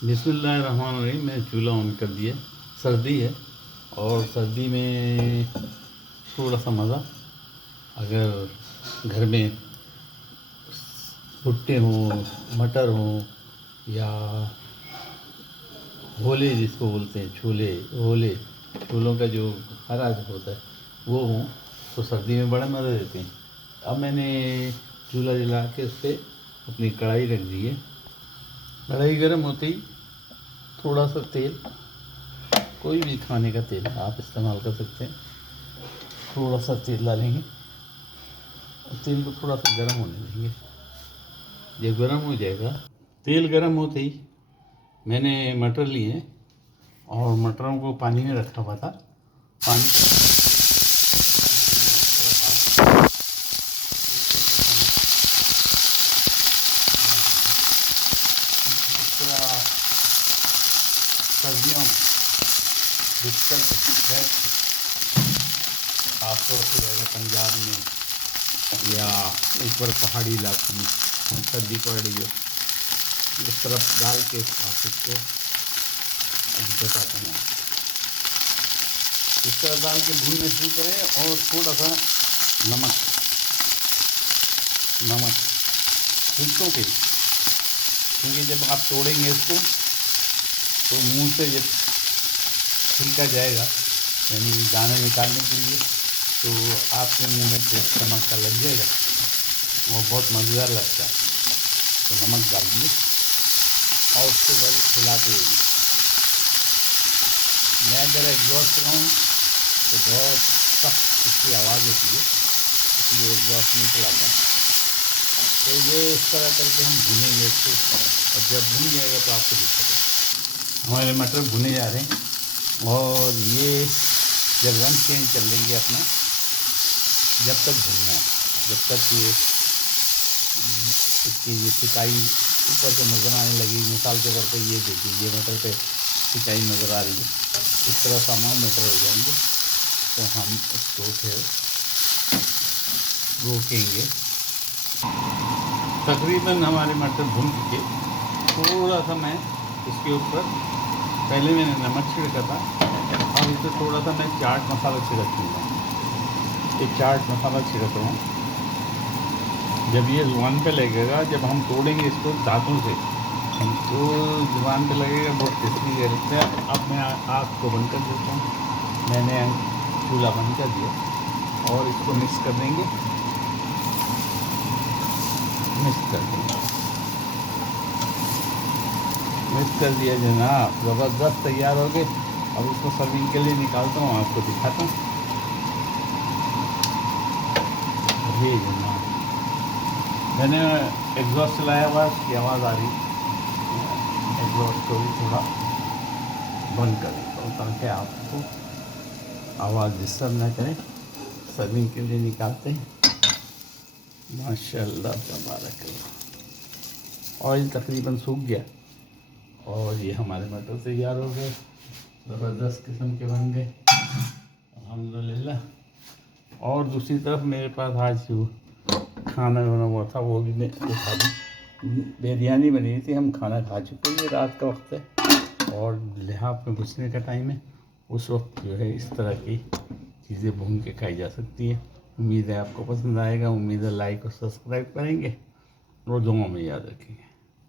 बिस्मिल्लाहिर्रहमानिर्रहीम। मैं चूल्हा ऑन कर दिया। सर्दी है और सर्दी में थोड़ा सा मज़ा, अगर घर में भुट्टे हों, मटर हों या होले जिसको बोलते हैं, छोले होले, छोलों का जो हरा होता है वो हों तो सर्दी में बड़ा मज़ा देते हैं। अब मैंने चूल्हा जला के उस पर अपनी कढ़ाई रख दी है। कढ़ाई गर्म होते ही थोड़ा सा तेल, कोई भी खाने का तेल आप इस्तेमाल कर सकते हैं, थोड़ा सा तेल डालेंगे और तेल को थोड़ा सा गर्म होने देंगे। जब गर्म हो जाएगा, तेल गर्म होते ही मैंने मटर लिए हैं और मटरों को पानी में रखा हुआ था। पानी को इस तरह सर्दियों में बिस्तर पर बैठ के, खासतौर से रहेगा पंजाब में या ऊपर पहाड़ी इलाकों में सर्दी पड़ रही है, इस तरफ डाल के आप इसको बताते हैं, इस तरह डाल के भूनने शुरू करें और थोड़ा सा नमक हिस्सों के लिए, क्योंकि जब आप तोड़ेंगे इसको तो मुंह से जब छिलका जाएगा यानी दाने निकालने के लिए तो आपके मुंह में टेस्ट नमक का लग जाएगा और बहुत मज़ेदार लगता है। तो नमक डालिए और उसके बाद हिलाते रहिए। मैं अगर एग्जॉस्ट चलाऊँ तो बहुत सख्त इसकी आवाज़ होती है, इसलिए एग्जॉस्ट नहीं चलाता। तो ये इस तरह करके हम भूनेंगे इसको और जब भून जाएगा तो आपको दिक्कत है। हमारे मटर भुने जा रहे हैं और ये जब रंग चेंज कर लेंगे अपना, जब तक भुनना है, जब तक ये इसकी ये सिकाई ऊपर से नज़र आने लगी। मिसाल के तौर पर ये देखिए, ये मटर पे सिकाई नज़र आ रही है, इस तरह तमाम मटर हो जाएंगे तो हम इसको फिर रोकेंगे। तकरीबन हमारे मटर भून चुके। थोड़ा सा मैं इसके ऊपर, पहले मैंने नमक छिड़का था और इसे थोड़ा सा मैं चाट मसाला छिड़क दूँगा। ये चाट मसाला छिड़क रहा हूँ। जब ये ज़ुबान पे लगेगा, जब हम तोड़ेंगे इसको दांतों से तो ज़ुबान पे लगेगा, बहुत टेस्टी लगता है। अब मैं आग को बंद कर देता हूँ। मैंने चूल्हा बंद कर दिया और इसको मिक्स कर देंगे, मिक्स कर दिया जनाब, ज़बरदस्त तैयार हो गए। अब इसको सर्विंग के लिए निकालता हूँ, आपको दिखाता हूँ। ये जनाब मैंने एग्जॉस्ट चलाया हुआ, उसकी आवाज़ आ रही, एग्जॉस्ट को भी थोड़ा बंद कर देता हूँ ताकि आपको आवाज़ डिस्टर्ब ना करें। सर्विंग के लिए निकालते हैं। माशाल्लाह तबारकल्लाह। ऑयल तकरीबन सूख गया और ये हमारे मटर तैयार हो गए, ज़बरदस्त किस्म के बन गए अल्हम्दुलिल्लाह। और दूसरी तरफ मेरे पास आज जो खाना बना हुआ था वो भी मैं खा दी। बिरयानी बनी थी, हम खाना खा चुके हैं, रात का वक्त है और लिहाफ में घुसने का टाइम है। उस वक्त जो है इस तरह की चीज़ें भून के खाई जा सकती है। उम्मीद है आपको पसंद आएगा। उम्मीद है लाइक और सब्सक्राइब करेंगे और दुआ में याद रखेंगे।